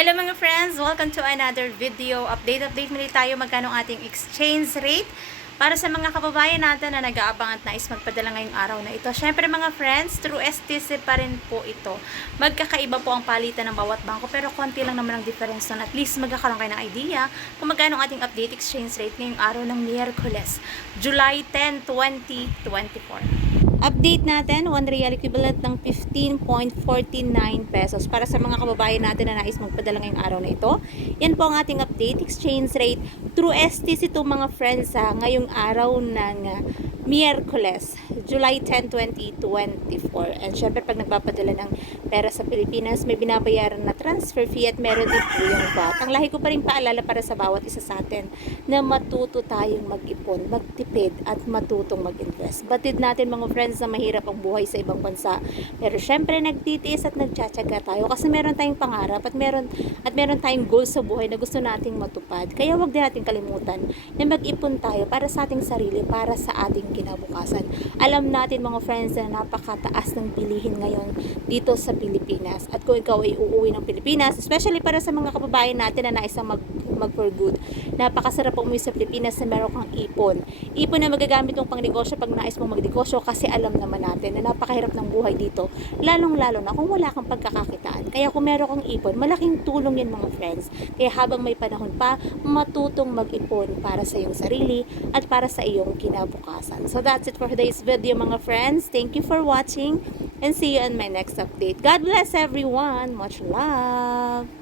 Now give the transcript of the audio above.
Hello mga friends! Welcome to another video. Update muli tayo magkano ating exchange rate para sa mga kababayan natin na nag-aabang at nais magpadala ngayong araw na ito. Syempre mga friends, through STC pa rin po ito. Magkakaiba po ang palitan ng bawat bangko pero konti lang naman ang difference nun. At least magkakaroon kayo ng idea kung magkano ating update exchange rate ngayong araw ng Miyerkules, July 10, 2024. Update natin, 1 real equivalent ng 15.49 pesos para sa mga kababayan natin na nais magpadala ngayong araw na ito. Yan po ang ating update exchange rate through STC to mga friends ngayong araw ng Miyerkules, July 10, 2024. And syempre pag nagpapadala ng pera sa Pilipinas, may binabayaran na transfer fee at meron din po yung VAT. Ang lahi ko pa rin paalala para sa bawat isa sa atin na matuto tayong mag-ipon, magtipid at matutong mag-invest. Batid natin mga friends na mahirap ang buhay sa ibang bansa. Pero syempre nagtitiis at nagtsatsaga tayo kasi meron tayong pangarap at meron tayong goals sa buhay na gusto nating matupad. Kaya wag din natin kalimutan na mag-ipon tayo para sa ating sarili, para sa ating kinabukasan. Alam natin mga friends na napakataas ng bilihin ngayon dito sa Pilipinas. At kung ikaw ay uuwi ng Pilipinas, especially para sa mga kababayan natin na naisang mag for good, napakasarap umuwi sa Pilipinas na meron kang ipon. Ipon na magagamit mong pang negosyo pag nais mong magnegosyo kasi alam naman natin na napakahirap ng buhay dito, lalong-lalo na kung wala kang pagkakakitaan. Kaya kung meron kang ipon, malaking tulong yan mga friends. Kaya habang may panahon pa, matutong mag-ipon para sa iyong sarili at para sa iyong kinabukasan. So that's it for today's video mga friends. Thank you for watching and see you on my next update. God bless everyone. Much love.